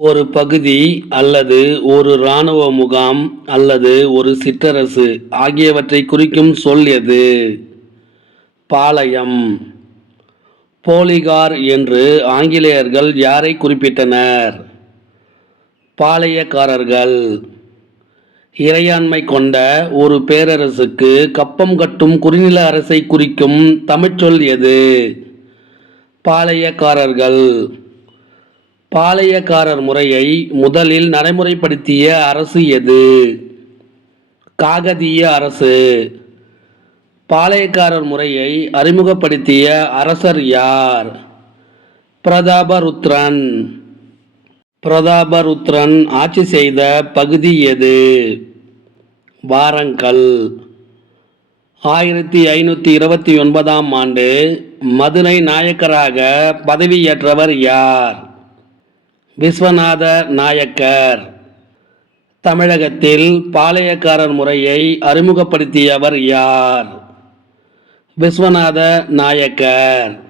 ஒரு பகுதி அல்லது ஒரு இராணுவ முகாம் அல்லது ஒரு சிற்றரசு ஆகியவற்றை குறிக்கும் சொல் எது? பாளையம். போலிகார் என்று ஆங்கிலேயர்கள் யாரை குறிப்பிட்டனர்? பாளையக்காரர்கள். இறையாண்மை கொண்ட ஒரு பேரரசுக்கு கப்பம் கட்டும் குறுநில அரசை குறிக்கும் தமிழ்ச்சொல் எது? பாளையக்காரர்கள். பாளையக்காரர் முறையை முதலில் நடைமுறைப்படுத்திய அரசு எது? காகதீய அரசு. பாளையக்காரர் முறையை அறிமுகப்படுத்திய அரசர் யார்? பிரதாபருத்ரன். பிரதாபருத்ரன் ஆட்சி செய்த பகுதி எது? வாரங்கல். ஆயிரத்தி ஐநூற்றி இருபத்தி ஒன்பதாம் ஆண்டு மதுரை நாயக்கராக பதவியேற்றவர் யார்? விஸ்வநாத நாயக்கர். தமிழகத்தில் பாளையக்காரர் முறையை அறிமுகப்படுத்தியவர் யார்? விஸ்வநாத நாயக்கர்.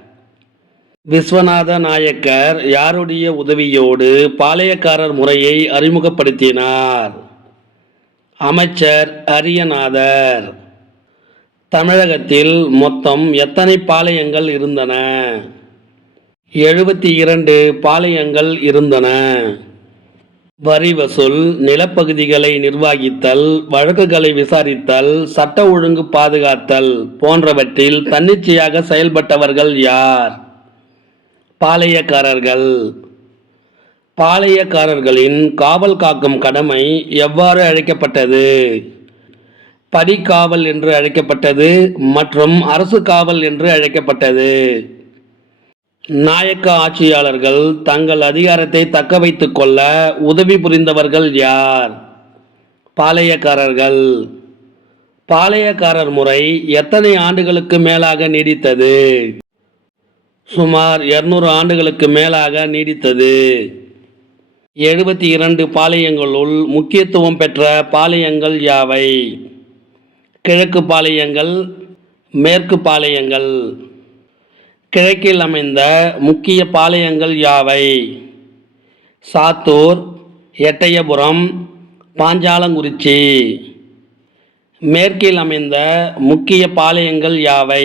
விஸ்வநாத நாயக்கர் யாருடைய உதவியோடு பாளையக்காரர் முறையை அறிமுகப்படுத்தினார்? அமைச்சர் அரியநாதர். தமிழகத்தில் மொத்தம் எத்தனை பாளையங்கள் இருந்தன? எழுபத்தி இரண்டு பாளையங்கள் இருந்தன. வரி வசூல் நிலப்பகுதிகளை நிர்வகித்தல் வழக்குகளை விசாரித்தல் சட்ட ஒழுங்கு பாதுகாத்தல் போன்றவற்றில் தன்னிச்சையாக செயல்பட்டவர்கள் யார்? பாளையக்காரர்கள். பாளையக்காரர்களின் காவல் காக்கும் கடமை எவ்வாறு அழைக்கப்பட்டது? படிக்காவல் என்று அழைக்கப்பட்டது மற்றும் அரசு காவல் என்று அழைக்கப்பட்டது. நாயக்க ஆட்சியாளர்கள் தங்கள் அதிகாரத்தை தக்க வைத்துக் கொள்ள உதவி புரிந்தவர்கள் யார்? பாளையக்காரர்கள். பாளையக்காரர் முறை எத்தனை ஆண்டுகளுக்கு மேலாக நீடித்தது? சுமார் இருநூறு ஆண்டுகளுக்கு மேலாக நீடித்தது. எழுபத்தி இரண்டு பாளையங்களுள் முக்கியத்துவம் பெற்ற பாளையங்கள் யாவை? கிழக்கு பாளையங்கள் மேற்கு பாளையங்கள். கிழக்கில் அமைந்த முக்கிய பாளையங்கள் யாவை? சாத்தூர் எட்டயபுரம் பாஞ்சாலங்குறிச்சி. மேற்கில் அமைந்த முக்கிய பாளையங்கள் யாவை?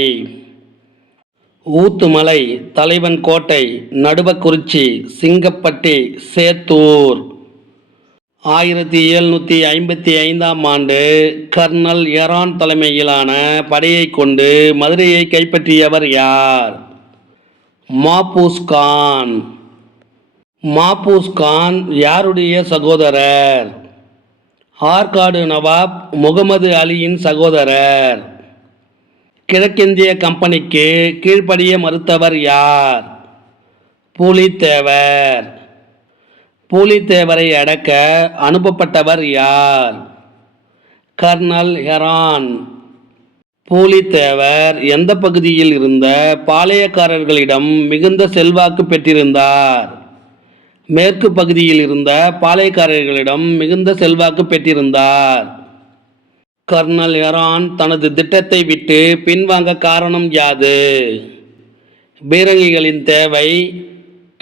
ஊத்துமலை தலைவன் கோட்டை நடுவக்குறிச்சி சிங்கப்பட்டி சேத்தூர். ஆயிரத்தி எழுநூற்றி ஐம்பத்தி ஐந்தாம் ஆண்டு கர்னல் எரான் தலைமையிலான படையை கொண்டு மதுரையை கைப்பற்றியவர் யார்? மாபூஸ்கான். மாபூஸ்கான் யாருடைய சகோதரர்? ஆற்காடு நவாப் முகமது அலியின் சகோதரர். கிழக்கிந்திய கம்பெனிக்கு கீழ்ப்படிய மறுத்தவர் யார்? பூலித்தேவர். பூலித்தேவரை அடக்க அனுப்பப்பட்டவர் யார்? Kernel Heron. பூலித்தேவர் எந்த பகுதியில் இருந்த பாளையக்காரர்களிடம் மிகுந்த செல்வாக்கு பெற்றிருந்தார்? மேற்கு பகுதியில் இருந்த பாளையக்காரர்களிடம் மிகுந்த செல்வாக்கு பெற்றிருந்தார். கர்னல் எரான் தனது திட்டத்தை விட்டு பின்வாங்க காரணம் யாது? பீரங்கிகளின் தேவை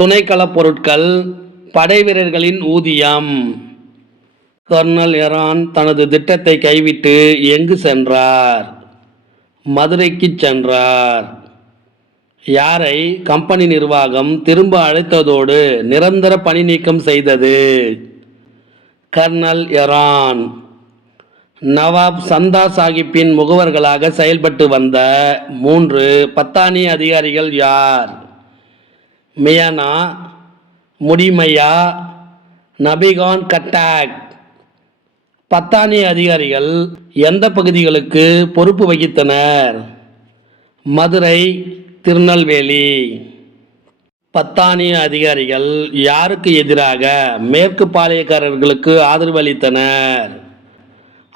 துணைக்களப் பொருட்கள் படை வீரர்களின் ஊதியம். கர்னல் எரான் தனது திட்டத்தை கைவிட்டு எங்கு சென்றார்? மதுரைக்கு சென்றார். யாரை? கம்பெனி நிர்வாகம் திரும்ப அழைத்ததோடு நிரந்தர பணி நீக்கம் செய்தது. கர்னல் எரான். நவாப் சந்தா சாஹிப்பின் முகவர்களாக செயல்பட்டு வந்த மூன்று பத்தானி அதிகாரிகள் யார்? மியானா முடிமையா நபிகான் கட்டாக். பத்தானி அதிகாரிகள் எந்த பகுதிகளுக்கு பொறுப்பு வகித்தனர்? மதுரை திருநெல்வேலி. பத்தானிய அதிகாரிகள் யாருக்கு எதிராக மேற்கு பாளையக்காரர்களுக்கு ஆதரவு அளித்தனர்?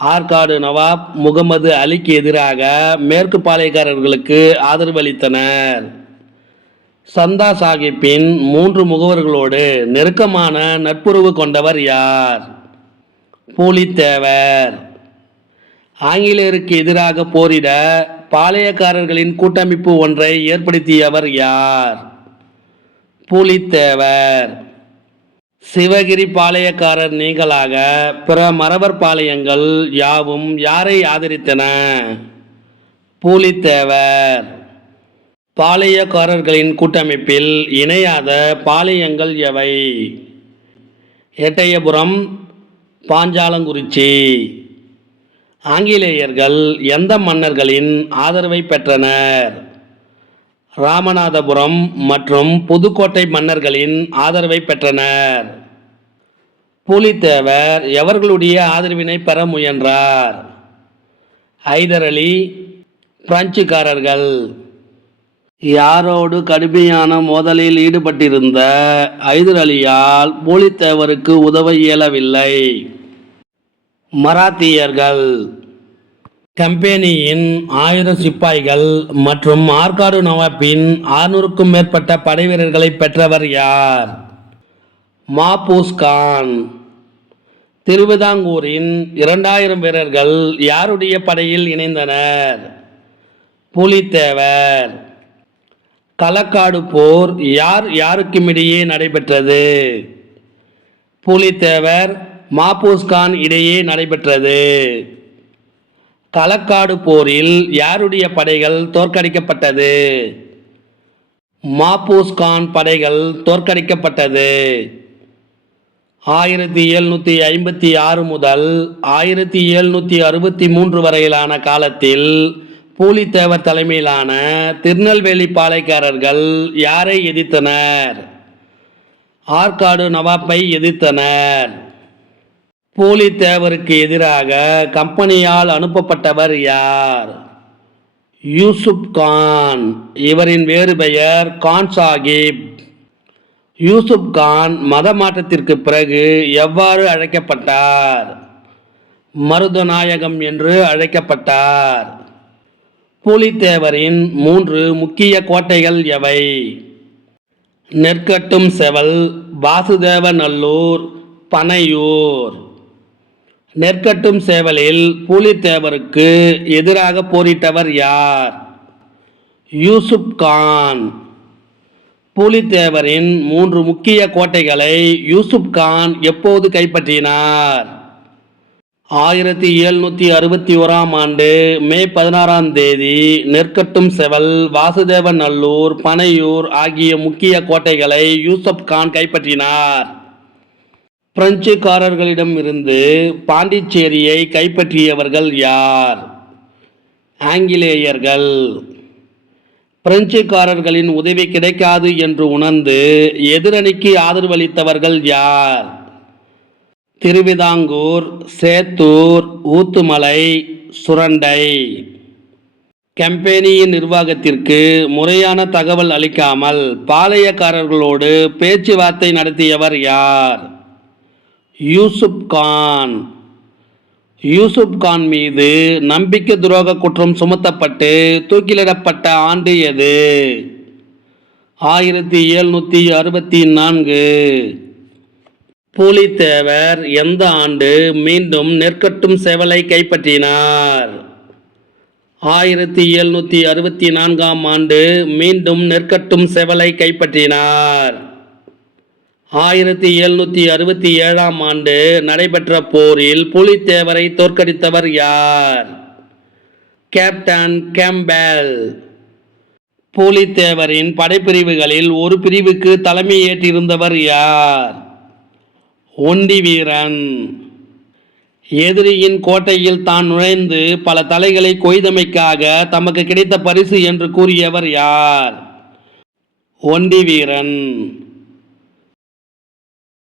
ஆற்காடு நவாப் முகமது அலிக்கு எதிராக மேற்கு பாளையக்காரர்களுக்கு ஆதரவு அளித்தனர். சந்தா சாஹிப்பின் மூன்று முகவர்களோடு நெருக்கமான நட்புறவு கொண்டவர் யார்? பூலித்தேவர். ஆங்கிலேயருக்கு எதிராக போரிட பாளையக்காரர்களின் கூட்டமைப்பு ஒன்றை ஏற்படுத்தியவர் யார்? பூலித்தேவர். சிவகிரி பாளையக்காரர் நீங்களாக பிற மரபர் பாளையங்கள் யாவும் யாரை ஆதரித்தன? பூலித்தேவர். பாளையக்காரர்களின் கூட்டமைப்பில் இணையாத பாளையங்கள் எவை? எட்டயபுரம் பாஞ்சாலங்குறிச்சி. ஆங்கிலேயர்கள் எந்த மன்னர்களின் ஆதரவை பெற்றனர்? ராமநாதபுரம் மற்றும் புதுக்கோட்டை மன்னர்களின் ஆதரவை பெற்றனர். பூலித்தேவர் எவர்களுடைய ஆதரவினை பெற முயன்றார்? ஹைதர் அலி பிரெஞ்சுக்காரர்கள். யாரோடு கடுமையான மோதலில் ஈடுபட்டிருந்த ஹைதர் அலியால் பூலித்தேவருக்கு உதவ இயலவில்லை. மராத்தியர்கள் கம்பெனியின் ஆயுத சிப்பாய்கள் மற்றும் ஆற்காடு நவாப்பின் ஆறுநூறுக்கும் மேற்பட்ட படைவீரர்களை பெற்றவர் யார்? மாபூஸ் கான். திருவிதாங்கூரின் இரண்டாயிரம் வீரர்கள் யாருடைய படையில் இணைந்தனர்? புலித்தேவர். களக்காடு போர் யார் யாருக்கும் இடையே நடைபெற்றது? புலித்தேவர் மாபூஸ்கான் இடையே நடைபெற்றது. களக்காடு போரில் யாருடைய படைகள் தோற்கடிக்கப்பட்டது? மாபூஸ்கான் படைகள் தோற்கடிக்கப்பட்டது. ஆயிரத்தி எழுநூற்றி ஐம்பத்தி ஆறு முதல் ஆயிரத்தி எழுநூற்றி அறுபத்தி மூன்று வரையிலான காலத்தில் பூலித்தேவர் தலைமையிலான திருநெல்வேலி பாளைக்காரர்கள் யாரை எதிர்த்தனர்? ஆற்காடு நவாப்பை எதிர்த்தனர். பூலித்தேவருக்கு எதிராக கம்பெனியால் அனுப்பப்பட்டவர் யார்? யூசுப் கான். இவரின் வேறு பெயர் கான் சாஹிப். யூசுப் கான் மத மாற்றத்திற்கு பிறகு எவ்வாறு அழைக்கப்பட்டார்? மருதநாயகம் என்று அழைக்கப்பட்டார். பூலித்தேவரின் மூன்று முக்கிய கோட்டைகள் எவை? நெற்கட்டும் செவல் வாசுதேவநல்லூர் பனையூர். நெற்கட்டும் சேவலில் பூலித்தேவருக்கு எதிராக போரிட்டவர் யார்? யூசுப் கான். பூலித்தேவரின் மூன்று முக்கிய கோட்டைகளை யூசுப் கான் எப்போது கைப்பற்றினார்? ஆயிரத்தி எழுநூற்றி அறுபத்தி ஓராம் ஆண்டு மே பதினாறாம் தேதி நெற்கட்டும் செவல் வாசுதேவ நல்லூர் பனையூர் ஆகிய முக்கிய கோட்டைகளை யூசுப் கான் கைப்பற்றினார். பிரெஞ்சுக்காரர்களிடம் இருந்து பாண்டிச்சேரியை கைப்பற்றியவர்கள் யார்? ஆங்கிலேயர்கள். பிரெஞ்சுக்காரர்களின் உதவி கிடைக்காது என்று உணர்ந்து எதிரணிக்கு ஆதரவளித்தவர்கள் யார்? திருவிதாங்கூர் சேத்தூர் ஊத்துமலை சுரண்டை. கம்பெனியின் நிர்வாகத்திற்கு முறையான தகவல் அளிக்காமல் பாளையக்காரர்களோடு பேச்சுவார்த்தை நடத்தியவர் யார்? யூசுப் கான். யூசுப் கான் மீது நம்பிக்கை துரோக குற்றம் சுமத்தப்பட்டு தூக்கிலிடப்பட்ட ஆண்டு எது? ஆயிரத்தி எழுநூற்றி அறுபத்தி நான்கு. பூலித்தேவர் எந்த ஆண்டு மீண்டும் நெற்கட்டும் செவலை கைப்பற்றினார்? ஆயிரத்தி எழுநூற்றி அறுபத்தி நான்காம் ஆண்டு மீண்டும் நெற்கட்டும் செவலை கைப்பற்றினார். ஆயிரத்தி எழுநூற்றி அறுபத்தி ஏழாம் ஆண்டு நடைபெற்ற போரில் புலித்தேவரை தோற்கடித்தவர் யார்? Captain Campbell. புலித்தேவரின் படைப்பிரிவுகளில் ஒரு பிரிவுக்கு தலைமை ஏற்றிருந்தவர் யார்? ஒண்டி வீரன். எதிரியின் கோட்டையில் தான் நுழைந்து பல தலைகளை கொய்தமைக்காக தமக்கு கிடைத்த பரிசு என்று கூறியவர் யார்? ஒண்டி வீரன்.